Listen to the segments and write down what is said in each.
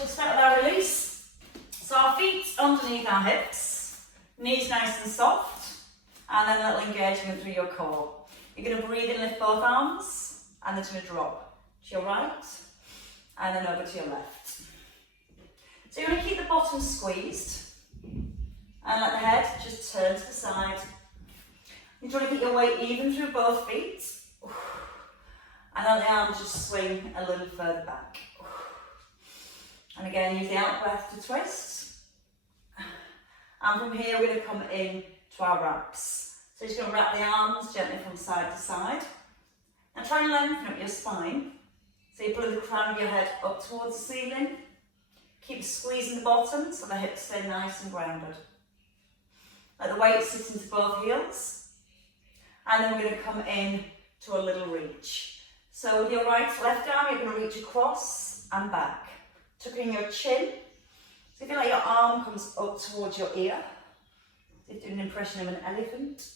we'll start with our release. So our feet underneath our hips, knees nice and soft, and then a little engagement through your core. You're going to breathe in, lift both arms, and then it's going to drop to your right, and then over to your left. So you're going to keep the bottom squeezed, and let the head just turn to the side. You're trying to get your weight even through both feet, and let the arms just swing a little further back. And again, use the out breath to twist. And from here, we're going to come in to our wraps. So you're just going to wrap the arms gently from side to side. And try and lengthen up your spine. So you're pulling the crown of your head up towards the ceiling. Keep squeezing the bottom so the hips stay nice and grounded. Let the weight sit into both heels. And then we're going to come in to a little reach. So with your right left arm, you're going to reach across and back. Tucking your chin. So you feel like your arm comes up towards your ear. So you're doing an impression of an elephant.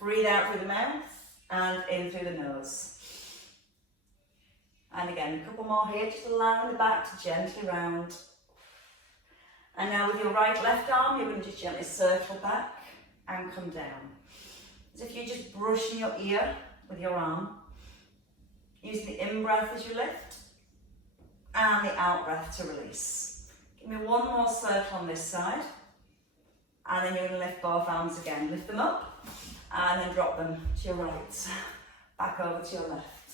Breathe out through the mouth and in through the nose. And again, a couple more here, just allowing the back to gently round. And now with your right left arm, you're going to just gently circle back and come down. As if you're just brushing your ear with your arm. Use the in-breath as you lift and the out-breath to release. Give me one more circle on this side, and then you're going to lift both arms again. Lift them up and then drop them to your right, back over to your left.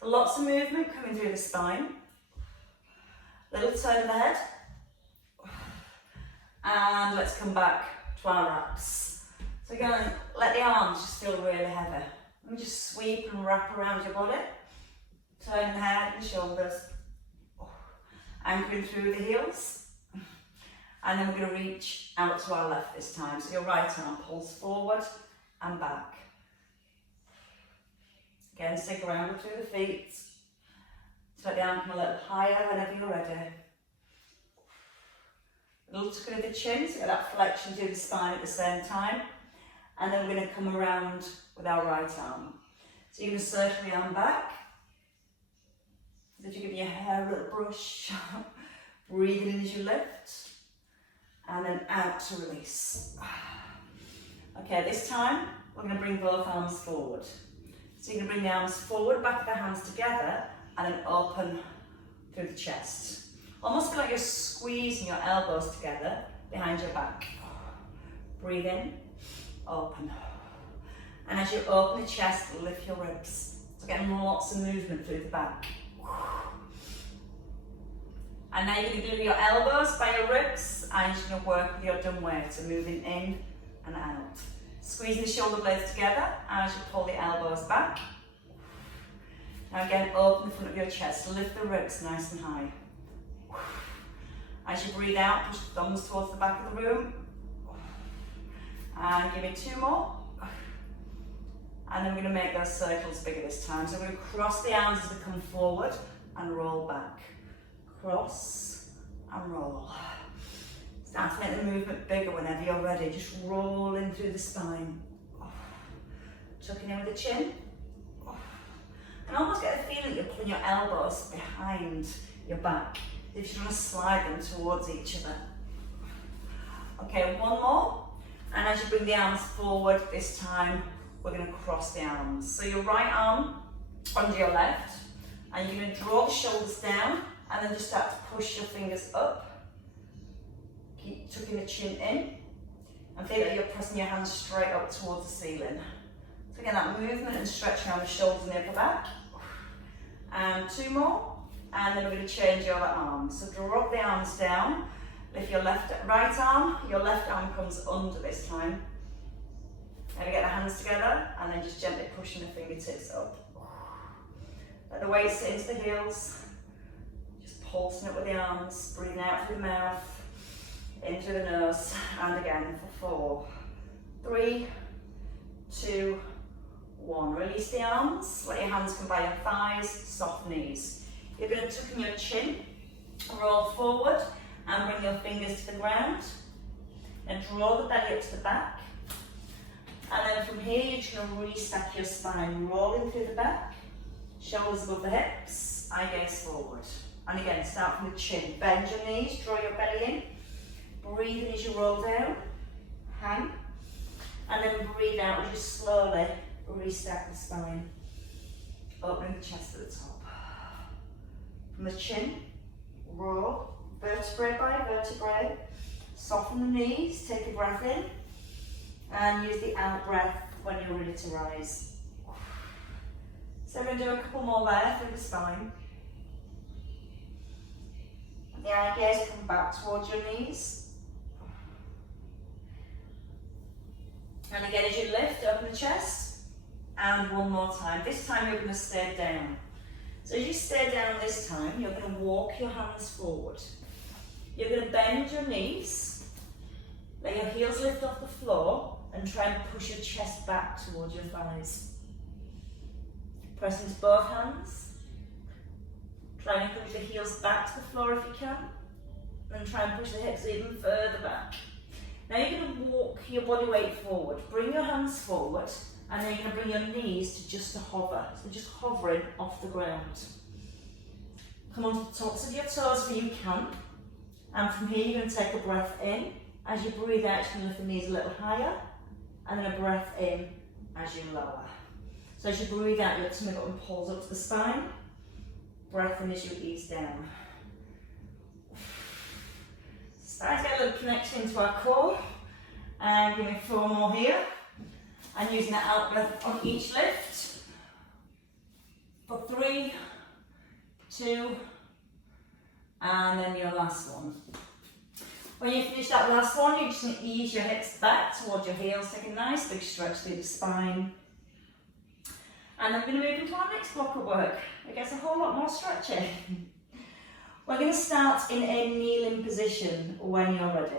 So lots of movement coming through the spine. Little turn of the head. And let's come back to our wraps. So you're going to let the arms just feel really heavy. And just sweep and wrap around your body. Turn the head and shoulders. Anchoring through the heels. And then we're going to reach out to our left this time. So your right arm pulls forward and back. Again, stay grounded through the feet. So let the arm come a little higher whenever you're ready. A little tuck into the chin, so get that flexion through the spine at the same time. And then we're going to come around with our right arm. So you're going to circle the arm back. As if you're giving your hair a little brush. Breathing in as you lift. And then out to release. Okay, this time we're going to bring both arms forward. So you're going to bring the arms forward, back of the hands together, and then open through the chest. Almost feel like you're squeezing your elbows together behind your back. Breathe in, open. And as you open the chest, lift your ribs. So getting lots of movement through the back. And now you're going to glue your elbows by your ribs, and you're just going to work with your dumb weight, so moving in and out. Squeezing the shoulder blades together as you pull the elbows back. Now again, open the front of your chest, lift the ribs nice and high. As you breathe out, push the thumbs towards the back of the room. And give me two more. And then we're going to make those circles bigger this time. So we're going to cross the arms as we come forward and roll back. Cross and roll. Start to make the movement bigger whenever you're ready. Just rolling through the spine. Tucking in with the chin. And almost get the feeling that you're pulling your elbows behind your back. If you want to slide them towards each other. Okay, one more. And as you bring the arms forward, this time we're going to cross the arms. So your right arm under your left. And you're going to draw the shoulders down. And then just start to push your fingers up. Keep tucking the chin in. And feel like you're pressing your hands straight up towards the ceiling. So again, that movement and stretch around the shoulders and the upper back. And two more. And then we're going to change your other arm. So drop the arms down. Lift your right arm. Your left arm comes under this time. Now we get the hands together. And then just gently pushing the fingertips up. Let the weight sit into the heels. Pulsing it with the arms, breathing out through the mouth, in through the nose, and again for 4, 3, 2, 1. Release the arms, let your hands come by your thighs, soft knees. You're going to tuck in your chin, roll forward, and bring your fingers to the ground, and draw the belly up to the back. And then from here, you're just going to restack your spine, rolling through the back, shoulders above the hips, eye gaze forward. And again, start from the chin. Bend your knees, draw your belly in. Breathe in as you roll down. Hang. And then breathe out as you slowly restack the spine. Opening the chest at the top. From the chin, roll, vertebrae by vertebrae. Soften the knees, take a breath in. And use the out breath when you're ready to rise. So we're going to do a couple more there through the spine. And the eye gaze come back towards your knees. And again, as you lift, open the chest. And one more time. This time you're going to stay down. So as you stay down this time, you're going to walk your hands forward. You're going to bend your knees. Let your heels lift off the floor. And try and push your chest back towards your thighs. Press into both hands. Try and push the heels back to the floor if you can. And try and push the hips even further back. Now you're going to walk your body weight forward. Bring your hands forward. And then you're going to bring your knees to just a hover. So just hovering off the ground. Come on to the tops of your toes where you can. And from here you're going to take a breath in. As you breathe out, you can lift the knees a little higher. And then a breath in as you lower. So as you breathe out, your tummy button pulls up to the spine. Breath in as you ease down. Start to get a little connection to our core. And give me 4 more here. And using that out breath on each lift. For 3, 2, and then your last one. When you finish that last one, you're just going to ease your hips back towards your heels, take a nice big stretch through the spine. And then we're going to move into our next block of work. It gets a whole lot more stretching. We're going to start in a kneeling position when you're ready.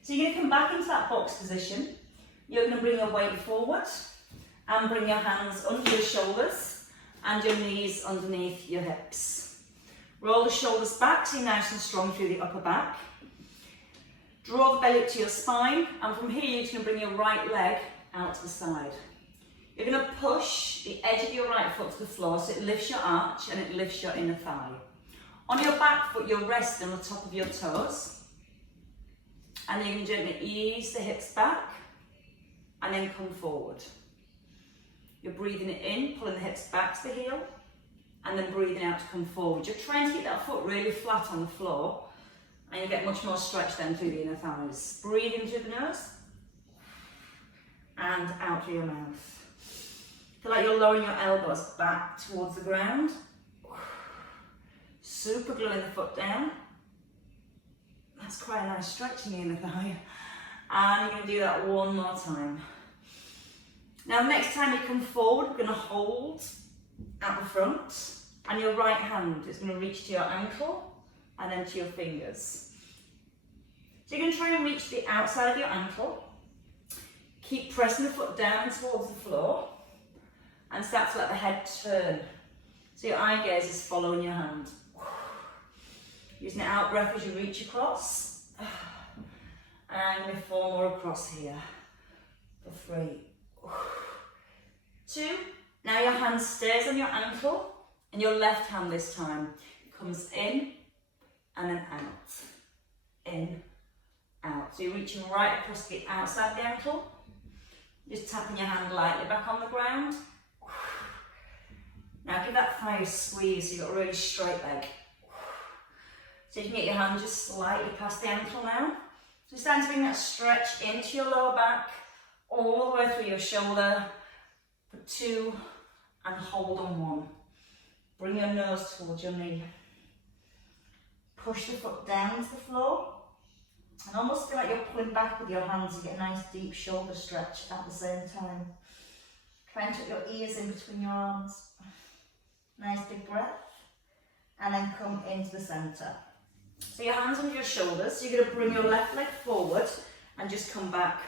So you're going to come back into that box position. You're going to bring your weight forward and bring your hands under your shoulders and your knees underneath your hips. Roll the shoulders back so you're nice and strong through the upper back. Draw the belly up to your spine, and from here you're just going to bring your right leg out to the side. You're going to push the edge of your right foot to the floor so it lifts your arch and it lifts your inner thigh. On your back foot, you'll rest on the top of your toes. And then you can gently ease the hips back and then come forward. You're breathing it in, pulling the hips back to the heel, and then breathing out to come forward. You're trying to keep that foot really flat on the floor. And you get much more stretch then through the inner thighs. Breathe in through the nose. And out through your mouth. Feel like you're lowering your elbows back towards the ground. Super gluing the foot down. That's quite a nice stretch in the inner thigh. And you're going to do that one more time. Now next time you come forward, we're going to hold at the front. And your right hand is going to reach to your ankle. And then to your fingers. So you're going to try and reach the outside of your ankle. Keep pressing the foot down towards the floor. And start to let the head turn. So your eye gaze is following your hand. Using the out breath as you reach across. And with 4 more across here. For 3. 2. Now your hand stays on your ankle. And your left hand this time comes in. And then out, in, out. So you're reaching right across the outside of the ankle. Just tapping your hand lightly back on the ground. Now give that thigh a squeeze so you've got a really straight leg. So you can get your hand just slightly past the ankle now. So starting to bring that stretch into your lower back, all the way through your shoulder. For 2, and hold on 1. Bring your nose towards your knee. Push the foot down to the floor and almost feel like you're pulling back with your hands. You get a nice deep shoulder stretch at the same time. Try and tuck your ears in between your arms. Nice big breath. And then come into the centre. So your hands under your shoulders. You're going to bring your left leg forward and just come back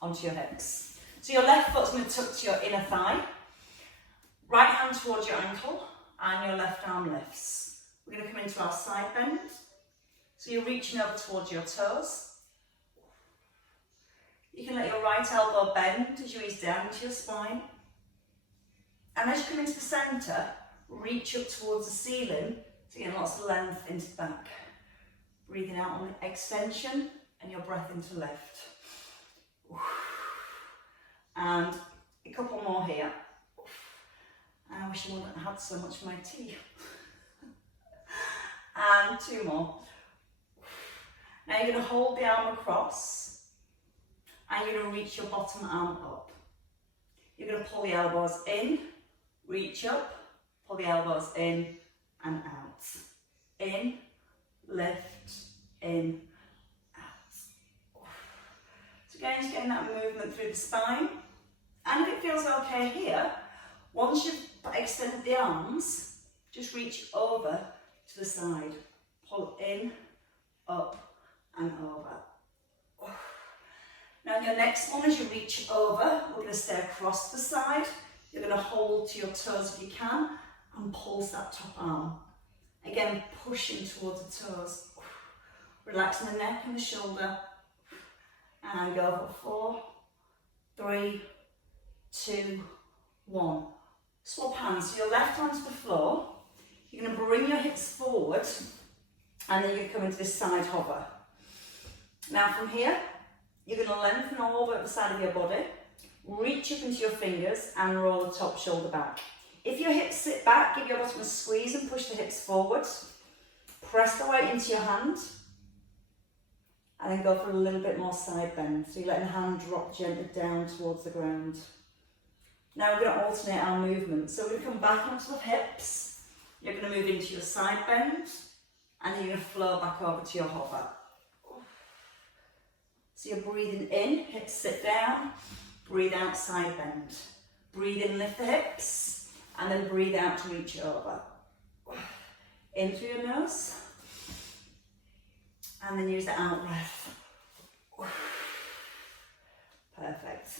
onto your hips. So your left foot's going to tuck to your inner thigh. Right hand towards your ankle and your left arm lifts. We're going to come into our side bend. So you're reaching over towards your toes. You can let your right elbow bend as you ease down into your spine. And as you come into the centre, reach up towards the ceiling so So getting lots of length into the back. Breathing out on the extension and your breath into lift. And a couple more here. And I wish I wouldn't have had so much for my tea. And 2 more. Now you're going to hold the arm across and you're going to reach your bottom arm up. You're going to pull the elbows in, reach up, pull the elbows in and out. In, lift, in, out. So again, just getting that movement through the spine. And if it feels okay here, once you've extended the arms, just reach over to the side. Pull in, up and over. Now your next one, as you reach over, we're going to stay across the side. You're going to hold to your toes if you can and pulse that top arm. Again, pushing towards the toes. Relaxing the neck and the shoulder. And go for 4, 3, 2, 1. Swap hands. So your left hand to the floor. You're going to bring your hips forward and then you're going to come into this side hover. Now from here, you're going to lengthen all the way up the side of your body, reach up into your fingers and roll the top shoulder back. If your hips sit back, give your bottom a squeeze and push the hips forward. Press the weight into your hand and then go for a little bit more side bend. So you're letting the hand drop gently down towards the ground. Now we're going to alternate our movement. So we're going to come back onto the hips. You're going to move into your side bend and then you're going to flow back over to your hover. So you're breathing in, hips sit down, breathe out, side bend. Breathe in, lift the hips, and then breathe out to reach over. In through your nose, and then use the out breath. Perfect.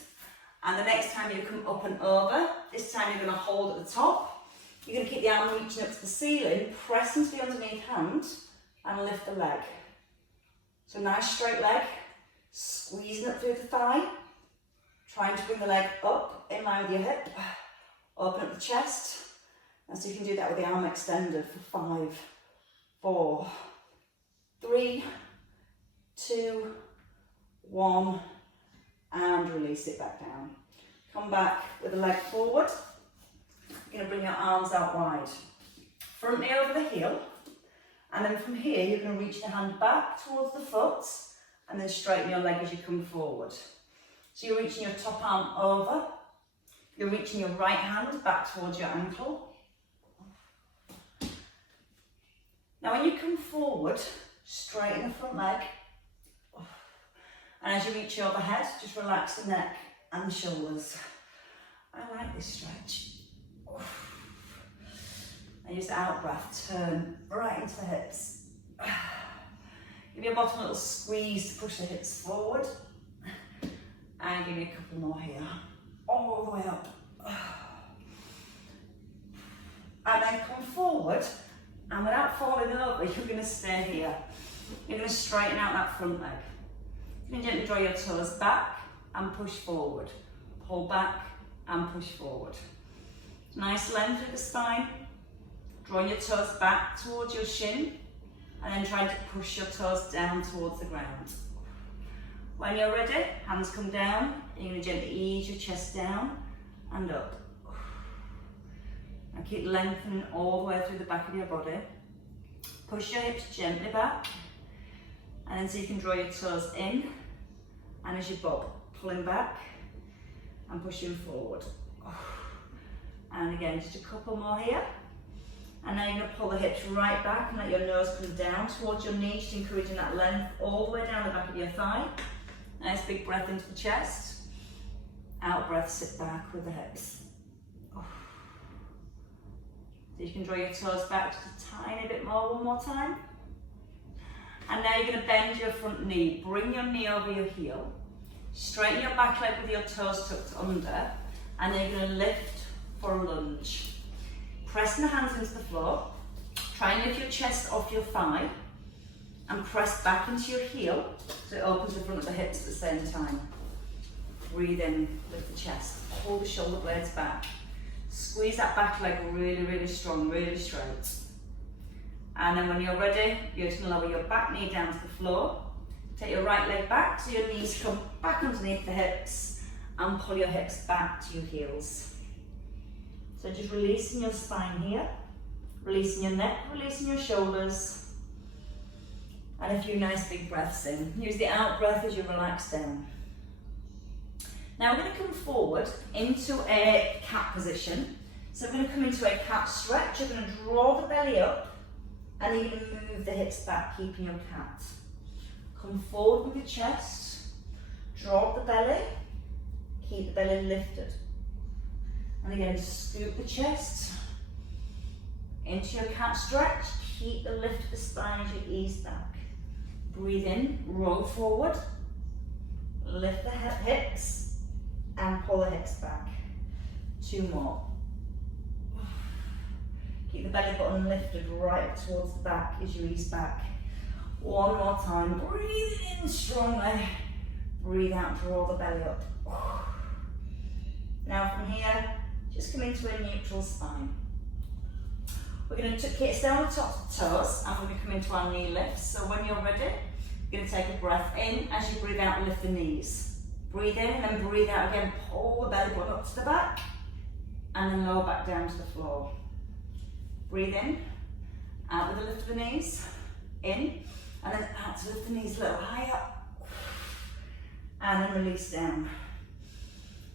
And the next time you come up and over, this time you're going to hold at the top. You're going to keep the arm reaching up to the ceiling, press into the underneath hand, and lift the leg. So nice straight leg. Squeezing up through the thigh, trying to bring the leg up in line with your hip, open up the chest, and so you can do that with the arm extended for 5, 4, 3, 2, 1, and release it back down. Come back with the leg forward. You're going to bring your arms out wide. Front knee over the heel, and then from here you're going to reach the hand back towards the foot, and then straighten your leg as you come forward. So you're reaching your top arm over, you're reaching your right hand back towards your ankle. Now when you come forward, straighten the front leg, and as you reach overhead, just relax the neck and the shoulders. I like this stretch. And use the out breath, turn right into the hips. Give your bottom a little squeeze to push the hips forward. And give me a couple more here. All the way up. And then come forward. And without falling over, you're going to stay here. You're going to straighten out that front leg. You can gently draw your toes back and push forward. Pull back and push forward. Nice length through the spine. Drawing your toes back towards your shin. And then try to push your toes down towards the ground. When you're ready, hands come down. You're going to gently ease your chest down and up. And keep lengthening all the way through the back of your body. Push your hips gently back. And then so you can draw your toes in. And as you bob, pulling back and pushing forward. And again, just a couple more here. And now you're going to pull the hips right back and let your nose come down towards your knee, just encouraging that length all the way down the back of your thigh. Nice big breath into the chest. Out breath, sit back with the hips. So you can draw your toes back just a tiny bit more, one more time. And now you're going to bend your front knee. Bring your knee over your heel. Straighten your back leg with your toes tucked under. And then you're going to lift for a lunge. Pressing the hands into the floor, try and lift your chest off your thigh and press back into your heel so it opens the front of the hips at the same time. Breathe in, lift the chest, pull the shoulder blades back. Squeeze that back leg really, really strong, really straight. And then when you're ready, you're just going to lower your back knee down to the floor. Take your right leg back so your knees come back underneath the hips and pull your hips back to your heels. So just releasing your spine here, releasing your neck, releasing your shoulders, and a few nice big breaths in. Use the out breath as you relax down. Now we're going to come forward into a cat position. So we're going to come into a cat stretch. You're going to draw the belly up and you're going to move the hips back, keeping your cat. Come forward with your chest, draw up the belly, keep the belly lifted. And again, scoop the chest into your cat stretch, keep the lift of the spine as you ease back. Breathe in, roll forward, lift the hips and pull the hips back. 2 more. Keep the belly button lifted right up towards the back as you ease back. 1 more time, breathe in strongly, breathe out, draw the belly up. Now from here, just come into a neutral spine. We're going to stay on the top of the toes and we're going to come into our knee lifts. So when you're ready, you're going to take a breath in as you breathe out and lift the knees. Breathe in and then breathe out again, pull the belly button up to the back and then lower back down to the floor. Breathe in, out with the lift of the knees, in, and then out to lift the knees a little higher, and then release down.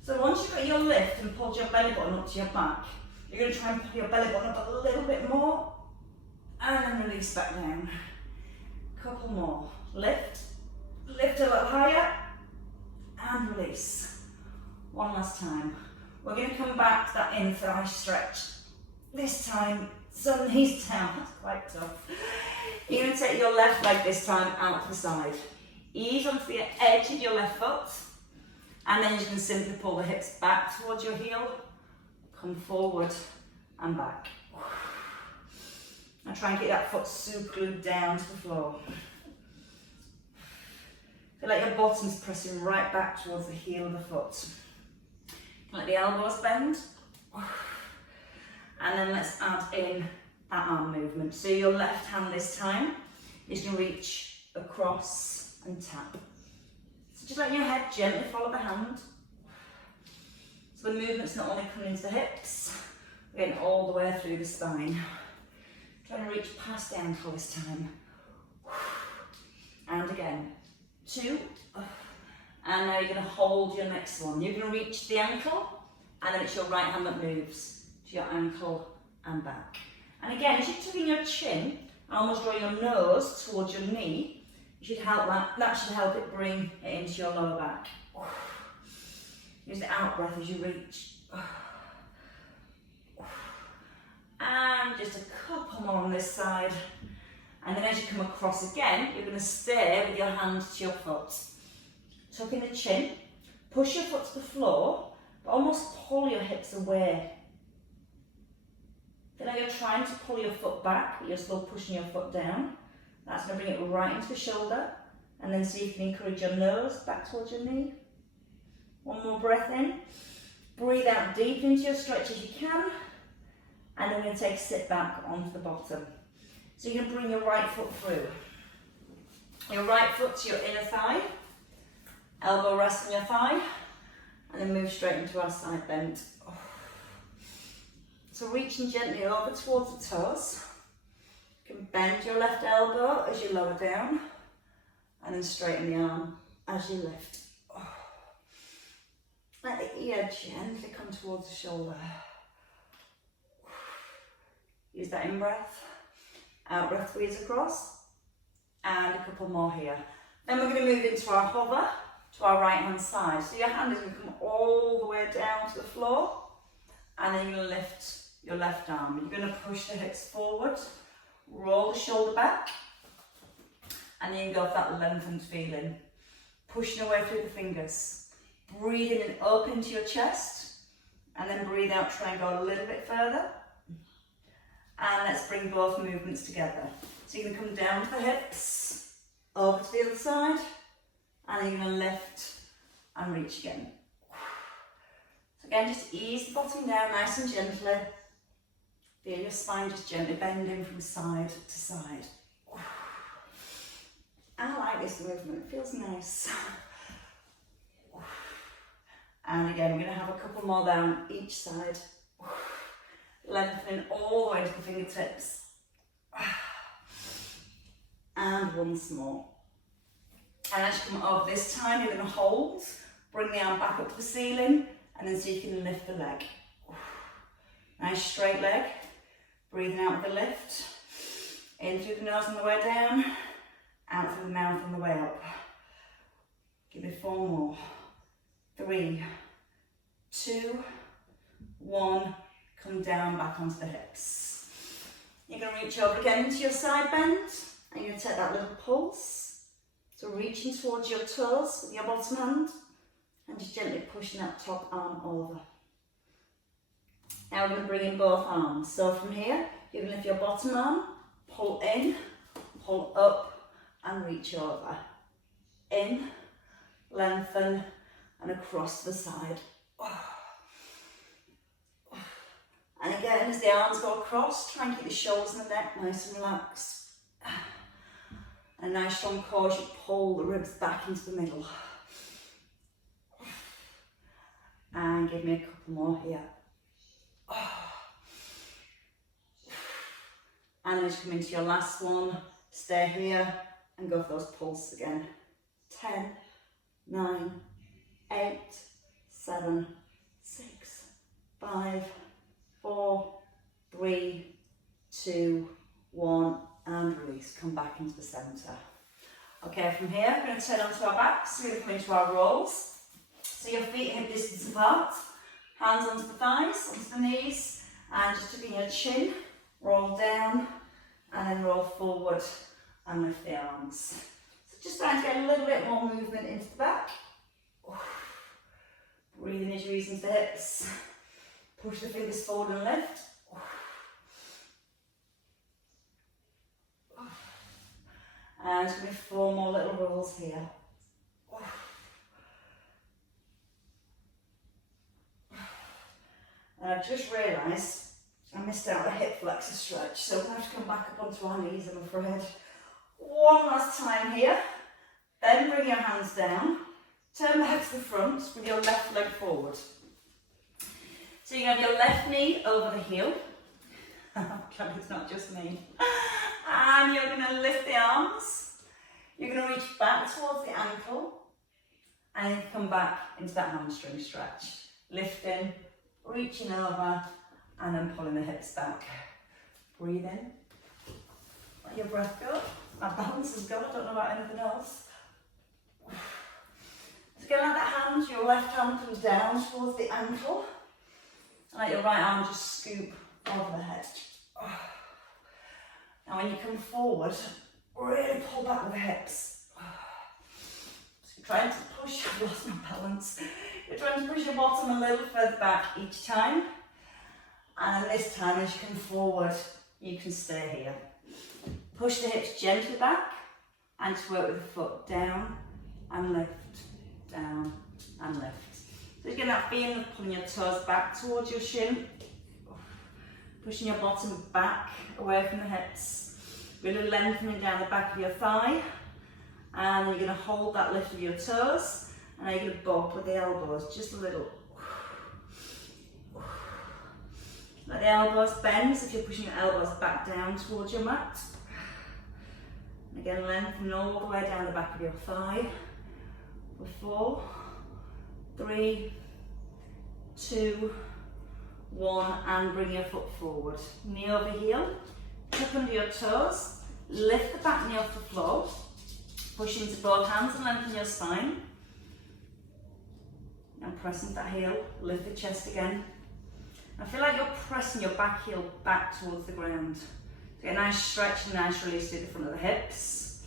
So once you've got your lift and pulled your belly button up to your back, you're going to try and pull your belly button up a little bit more, and then release back down. Couple more. Lift a little higher, and release. 1 last time. We're going to come back to that in-thigh stretch. This time, so knees down, that's quite tough. You're going to take your left leg this time out to the side. Ease onto the edge of your left foot, and then you can simply pull the hips back towards your heel, come forward and back. Now try and get that foot super glued down to the floor. Feel like your bottom's pressing right back towards the heel of the foot. Let the elbows bend. And then let's add in that arm movement. So your left hand this time is going to reach across and tap. So just let your head gently follow the hand. So the movement's not only coming into the hips, we're getting all the way through the spine. Trying to reach past the ankle this time. And again. 2. And now you're going to hold your next one. You're going to reach the ankle, and then it's your right hand that moves to your ankle and back. And again, as you're tucking your chin, almost draw your nose towards your knee. You should help that should help it bring it into your lower back. Use the out breath as you reach. And just a couple more on this side. And then as you come across again, you're going to stay with your hand to your foot. Tuck in the chin, push your foot to the floor, but almost pull your hips away. Then you're trying to pull your foot back, but you're still pushing your foot down. That's going to bring it right into the shoulder. And then see if you can encourage your nose back towards your knee. 1 more breath in. Breathe out deep into your stretch as you can. And then we're going to take a sit back onto the bottom. So you're going to bring your right foot through. Your right foot to your inner thigh. Elbow rest on your thigh. And then move straight into our side bend. So reaching gently over towards the toes. You can bend your left elbow as you lower down. And then straighten the arm as you lift. Let the ear gently come towards the shoulder. Use that in breath. Out breath, squeeze across. And a couple more here. Then we're going to move into our hover to our right hand side. So your hand is going to come all the way down to the floor. And then you're going to lift your left arm. You're going to push the hips forward. Roll the shoulder back. And then you go for that lengthened feeling. Pushing away through the fingers. Breathe in and open into your chest. And then breathe out, try and go a little bit further. And let's bring both movements together. So you're going to come down to the hips, over to the other side, and then you're going to lift and reach again. So again, just ease the bottom down nice and gently. Feel your spine just gently bending from side to side. I like this movement, it feels nice. And again, we're going to have a couple more down each side. Lengthening all the way to the fingertips. And once more. And as you come over this time, you're going to hold, bring the arm back up to the ceiling, and then see if you can lift the leg. Nice straight leg. Breathing out with the lift. In through the nose on the way down, out through the mouth on the way up. Give me 4 more. 3, 2, 1. Come down, back onto the hips. You're going to reach over again into your side bend. And you're going to take that little pulse. So reaching towards your toes with your bottom hand. And just gently pushing that top arm over. Now we're going to bring in both arms. So from here, you're going to lift your bottom arm, pull in, pull up, and reach over. In, lengthen, and across the side. And again, as the arms go across, try and keep the shoulders and the neck nice and relaxed. And a nice strong core as you pull the ribs back into the middle. And give me a couple more here. And as you come into your last one, stay here and go for those pulses again. 10, 9, 8, 7, 6, 5, 4, 3, 2, 1, and release. Come back into the centre. Okay, from here, we're going to turn onto our backs. We're going to come into our rolls. So your feet hip distance apart, hands onto the thighs, onto the knees, and just tucking your chin, roll down, and then roll forward and lift the arms. So just trying to get a little bit more movement into the back. Breathing as you ease into the hips. Push the fingers forward and lift. And just going to 4 more little rolls here. And I've just realised I missed out the hip flexor stretch, so we're going to have to come back up onto our knees, I'm afraid. One last time here. Then bring your hands down. Turn back to the front with your left leg forward. So you have your left knee over the heel. God, it's not just me. And you're going to lift the arms. You're going to reach back towards the ankle. And then come back into that hamstring stretch. Lifting, reaching over, and then pulling the hips back. Breathe in. Let your breath go. My balance is gone, I don't know about anything else. So again, like that hand, your left hand comes down towards the ankle. And let your right arm just scoop over the head. Now when you come forward, really pull back with the hips. So you're trying to push, I've lost my balance. You're trying to push your bottom a little further back each time. And then this time, as you come forward, you can stay here. Push the hips gently back and just work with the foot down and lift, down and lift. So you're getting that feeling of pulling your toes back towards your shin, pushing your bottom back away from the hips, really lengthening down the back of your thigh, and then you're going to hold that lift of your toes, and then you're going to bump with the elbows just a little. Let the elbows bend as if you're pushing your elbows back down towards your mat. And again, lengthening all the way down the back of your thigh. For 4, 3, 2, 1, and bring your foot forward. Knee over heel, tuck under your toes, lift the back knee off the floor, push into both hands and lengthen your spine. And press into that heel, lift the chest again. I feel like you're pressing your back heel back towards the ground. So get a nice stretch and a nice release to the front of the hips.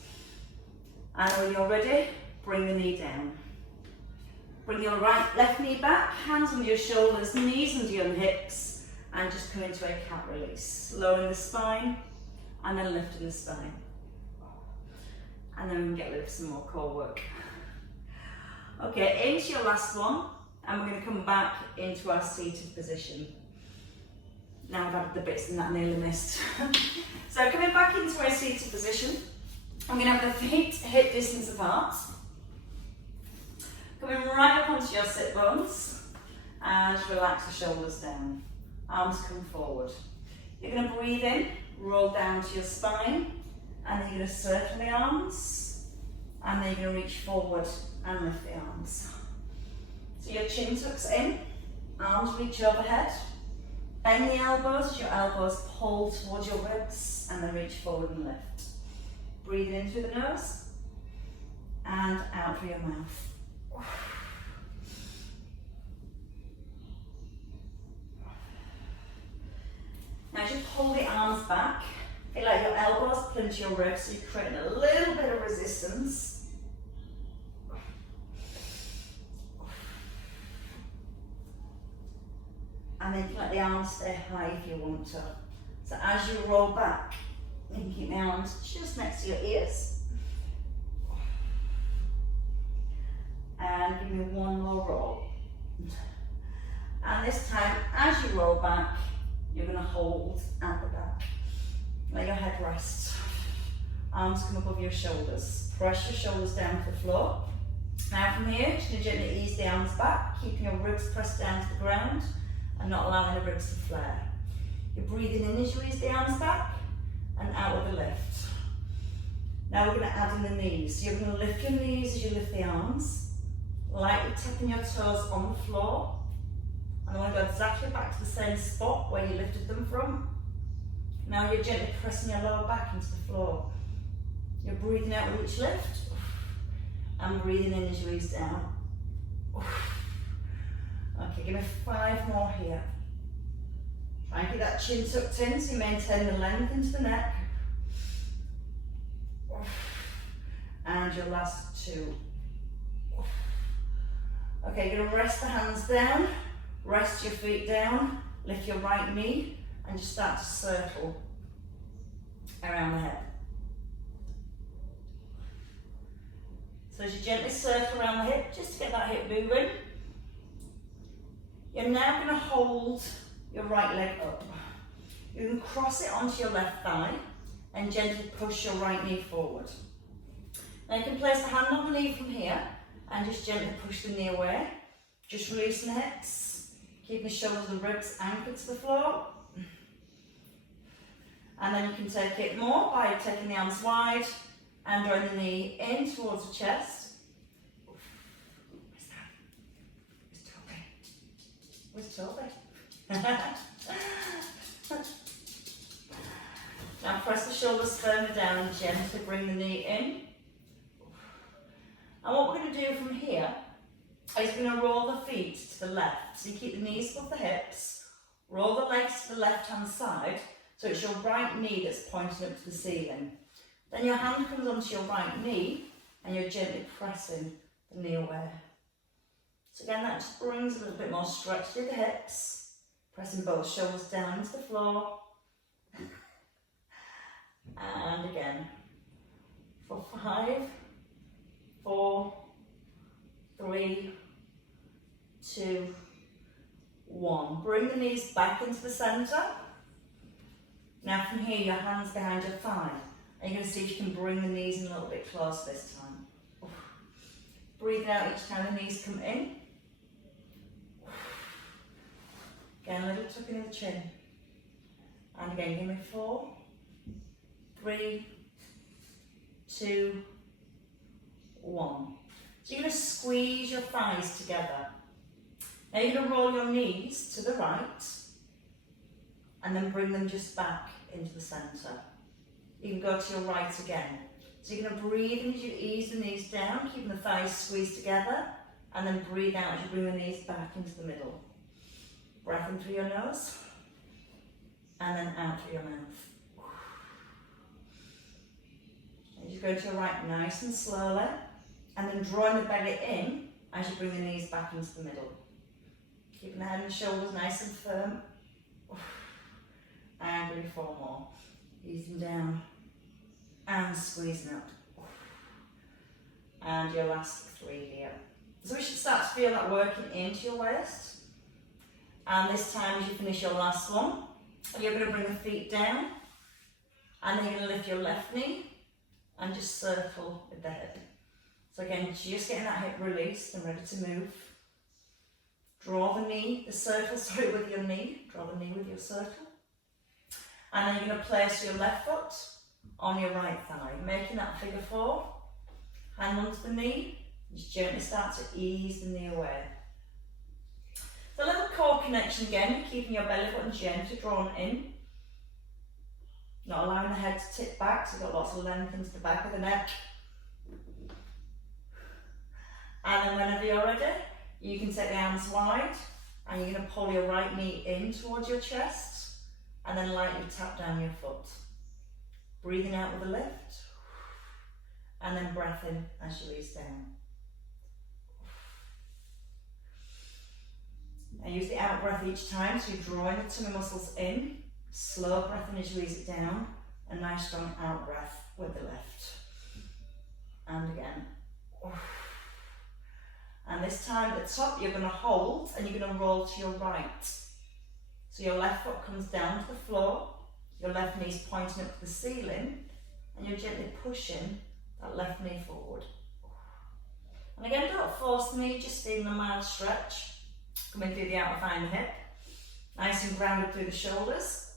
And when you're ready, bring the knee down. Bring your left knee back, hands under your shoulders, knees under your hips, and just come into a cat release. Lowering the spine, and then lifting the spine. And then we can get rid of some more core work. Okay, into your last one, and we're going to come back into our seated position. Now I've added the bits that I nearly missed. So coming back into a seated position, I'm going to have the feet hip distance apart. Coming right up onto your sit bones and relax the shoulders down. Arms come forward. You're going to breathe in, roll down to your spine, and then you're going to circle the arms, and then you're going to reach forward and lift the arms. So your chin tucks in, arms reach overhead, bend the elbows as your elbows pull towards your ribs, and then reach forward and lift. Breathing in through the nose, and out through your mouth. Now as you pull the arms back, feel like your elbows pull into your ribs, so you're creating a little bit of resistance. And then you can let the arms stay high if you want to. So as you roll back, you can keep the arms just next to your ears. And give me one more roll. And this time, as you roll back, you're going to hold at the back. Let your head rest. Arms come above your shoulders. Press your shoulders down to the floor. Now from here, just going to gently ease the arms back, keeping your ribs pressed down to the ground and not allowing the ribs to flare. You're breathing in as you ease the arms back and out with a lift. Now we're going to add in the knees. So you're going to lift your knees as you lift the arms, lightly tapping your toes on the floor. And I want to go exactly back to the same spot where you lifted them from. Now you're gently pressing your lower back into the floor. You're breathing out with each lift and breathing in as you ease down. Okay, give me 5 more here. Try and keep that chin tucked in so you maintain the length into the neck. And your last 2. Okay, you're going to rest the hands down, rest your feet down, lift your right knee, and just start to circle around the head. So as you gently circle around the hip, just to get that hip moving, you're now going to hold your right leg up. You can cross it onto your left thigh and gently push your right knee forward. Now you can place the hand on the knee from here and just gently push the knee away. Just releasing the hips, keeping the shoulders and ribs anchored to the floor. And then you can take it more by taking the arms wide and drawing the knee in towards the chest. Where's Toby? Now press the shoulders firmly down and gently bring the knee in. And what we're going to do from here is we're going to roll the feet to the left. So you keep the knees above the hips, roll the legs to the left hand side, so it's your right knee that's pointing up to the ceiling. Then your hand comes onto your right knee and you're gently pressing the knee away. So again, that just brings a little bit more stretch through the hips, pressing both shoulders down into the floor. And again, for 5, 4, 3, 2, 1. Bring the knees back into the centre. Now from here, your hands behind your thigh. And you're going to see if you can bring the knees in a little bit closer this time. Breathe out each time the knees come in. Again, a little tuck in the chin. And again, give me 4, 3, 2, 1. So you're going to squeeze your thighs together. Now you're going to roll your knees to the right and then bring them just back into the centre. You can go to your right again. So you're going to breathe as you ease the knees down, keeping the thighs squeezed together, and then breathe out as you bring the knees back into the middle. Breath in through your nose, and then out through your mouth. And you go to your right nice and slowly, and then drawing the belly in as you bring the knees back into the middle. Keeping the head and shoulders nice and firm. And do 4 more. Easing down and squeezing up. And your last 3 here. So we should start to feel that working into your waist. And this time as you finish your last one, You're going to bring the feet down, and then you're going to lift your left knee and just circle with the hip. So again, just getting that hip released and ready to move. Draw the circle with your knee. Draw the knee with your circle. And then you're going to place your left foot on your right thigh, making that figure 4. Hand onto the knee. Just gently start to ease the knee away. So a little core connection again, keeping your belly button gently drawn in. Not allowing the head to tip back, so you've got lots of length into the back of the neck. And then whenever you're ready, you can take the arms wide and you're going to pull your right knee in towards your chest and then lightly tap down your foot. Breathing out with a lift and then breath in as you release down. Now use the out breath each time, so you're drawing the tummy muscles in. Slow breath in as you release it down. A nice strong out breath with the lift. And again. And this time at the top you're going to hold and you're going to roll to your right. So your left foot comes down to the floor, your left knee's pointing up to the ceiling, and you're gently pushing that left knee forward. And again, don't force the knee, just stay in a mild stretch. Coming through the outer thigh and hip. Nice and grounded through the shoulders.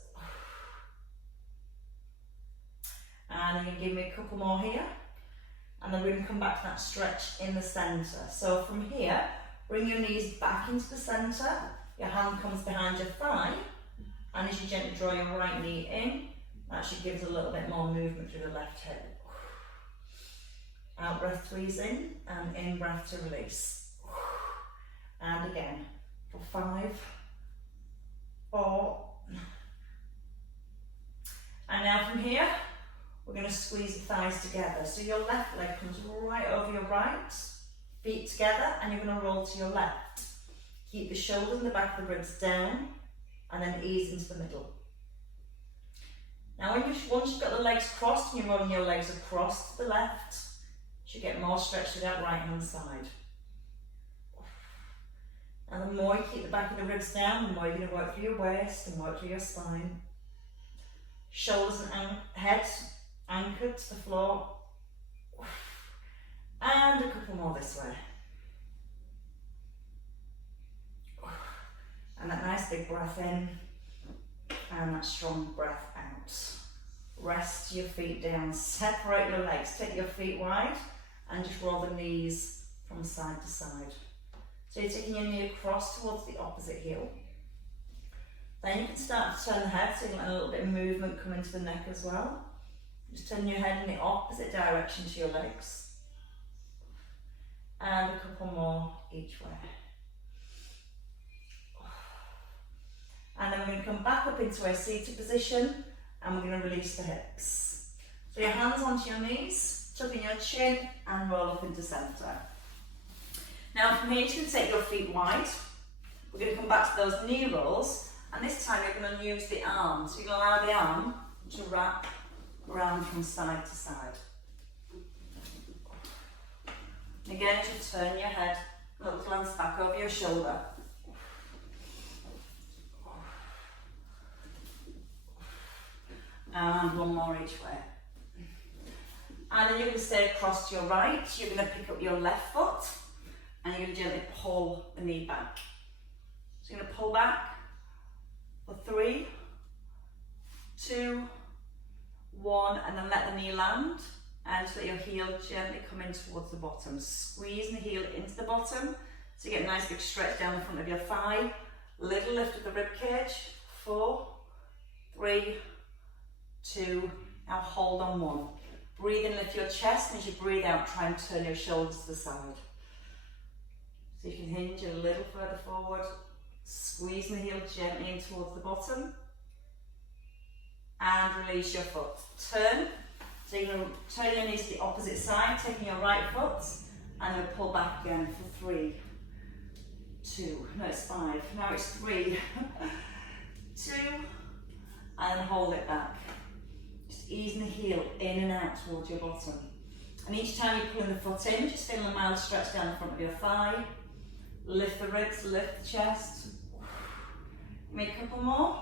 And then you can give me a couple more here. And then we're going to come back to that stretch in the centre. So from here, bring your knees back into the centre. Your hand comes behind your thigh. And as you gently draw your right knee in, that should give us a little bit more movement through the left hip. Out breath to ease in, and in breath to release. And again, for 5, 4. And now from here, we're going to squeeze the thighs together. So your left leg comes right over your right, feet together, and you're going to roll to your left. Keep the shoulder and the back of the ribs down, and then ease into the middle. Now once you've got the legs crossed and you're rolling your legs across to the left, you should get more stretch to that right hand side. And the more you keep the back of the ribs down, the more you're going to work through your waist and work through your spine. Shoulders and head anchored to the floor. And a couple more this way. And that nice big breath in, and that strong breath out. Rest your feet down, separate your legs, take your feet wide, and just roll the knees from side to side. So you're taking your knee across towards the opposite heel. Then you can start to turn the head, so you can let a little bit of movement come into the neck as well. Just turn your head in the opposite direction to your legs. And a couple more each way. And then we're going to come back up into a seated position, and we're going to release the hips. So your hands onto your knees, tuck in your chin, and roll up into centre. Now from here, you can take your feet wide. We're going to come back to those knee rolls, and this time you're going to use the arm. So you're going to allow the arm to wrap around from side to side. And again, as you turn your head, look, glance back over your shoulder. And one more each way. And then you're going to stay across to your right. You're going to pick up your left foot, and you're going to gently pull the knee back. So you're going to pull back for 3, 2, 1, and then let the knee land, and just let your heel gently come in towards the bottom. Squeeze the heel into the bottom, so you get a nice big stretch down the front of your thigh. Little lift of the rib cage. 4, 3, 2, now hold on 1. Breathe in, lift your chest, and as you breathe out, try and turn your shoulders to the side. So you can hinge a little further forward, squeeze the heel gently in towards the bottom, and release your foot. Turn, so you're going to turn your knees to the opposite side, taking your right foot, and then pull back again for 3, 2, no it's 5, now it's 3, 2, and hold it back. Just easing the heel in and out towards your bottom. And each time you're pulling the foot in, just feel a mild stretch down the front of your thigh. Lift the ribs, lift the chest. Make a couple more.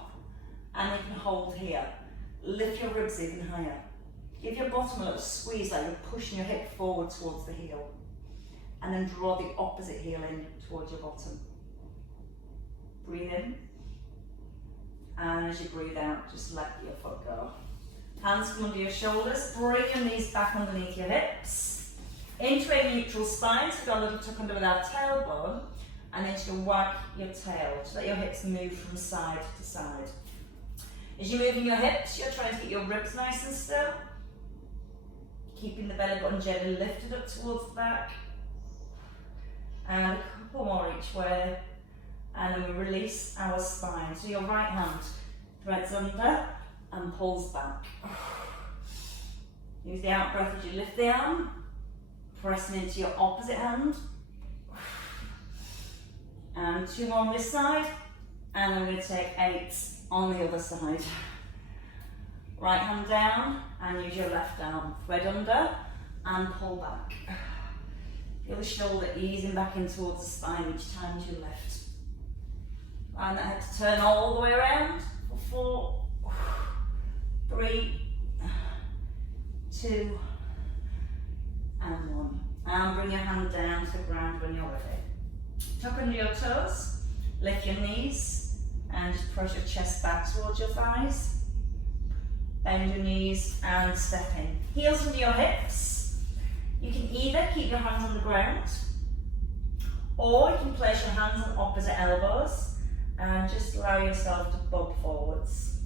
and you can hold here. Lift your ribs even higher. Give your bottom a little squeeze, like you're pushing your hip forward towards the heel. And then draw the opposite heel in towards your bottom. Breathe in. And as you breathe out, just let your foot go. Hands come under your shoulders. Bring your knees back underneath your hips. Into a neutral spine, so we've got a little tuck under with our tailbone. And then just wag your tail. Just let your hips move from side to side. As you're moving your hips, you're trying to get your ribs nice and still. Keeping the belly button gently lifted up towards the back. And a couple more each way. And then we release our spine. So your right hand threads under and pulls back. Use the out breath as you lift the arm. Pressing into your opposite hand. And 2 more on this side. And then we're going to take 8 on the other side. Right hand down and use your left arm. Thread under and pull back. Feel the shoulder easing back in towards the spine each time as you lift. And that head to turn all the way around for 4, 3, 2, and 1. And bring your hand down to the ground when you're ready. Tuck under your toes, lift your knees, and just push your chest back towards your thighs. Bend your knees and step in. Heels under your hips. You can either keep your hands on the ground, or you can place your hands on opposite elbows and just allow yourself to bob forwards.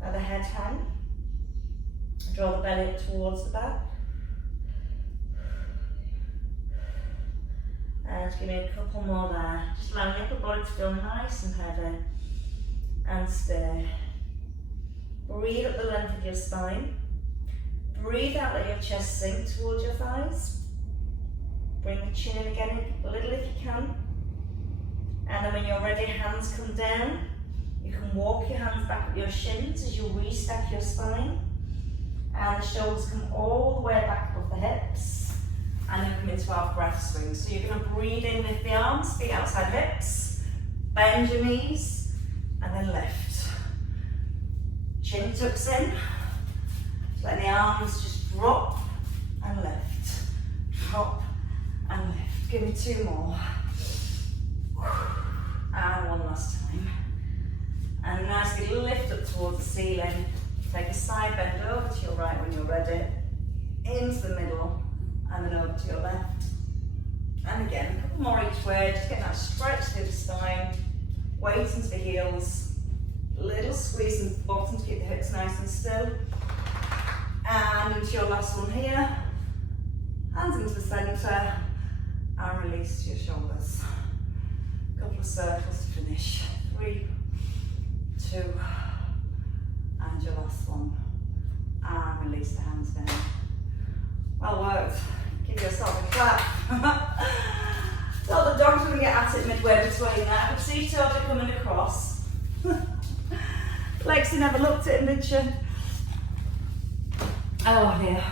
Let the head hang. Draw the belly up towards the back. And just give me a couple more there. Just allow the upper body to feel nice and heavy. And stay. Breathe up the length of your spine. Breathe out, let your chest sink towards your thighs. Bring the chin in again a little if you can. And then when you're ready, hands come down. You can walk your hands back up your shins as you restack your spine. And the shoulders come all the way back above the hips. And then come into our breath swing. So you're going to breathe in, lift the arms, feet outside hips. Bend your knees, and then lift. Chin tucks in. Let the arms just drop and lift. Drop and lift. Give me 2 more. And 1 last time. And nicely lift up towards the ceiling. Take a side bend over to your right when you're ready. Into the middle and then over to your left. And again, a couple more each way. Just get that stretch through the spine. Weight into the heels. Little squeeze in the bottom to keep the hips nice and still. And into your last one here. Hands into the centre. And release to your shoulders. A couple of circles to finish. 3, 2, and your last one. And release the hands down. Well worked. Give yourself a clap. So the dog's going to get at it midway between that. I could see Toby coming across. Lexi never looked at him, did she? Oh dear.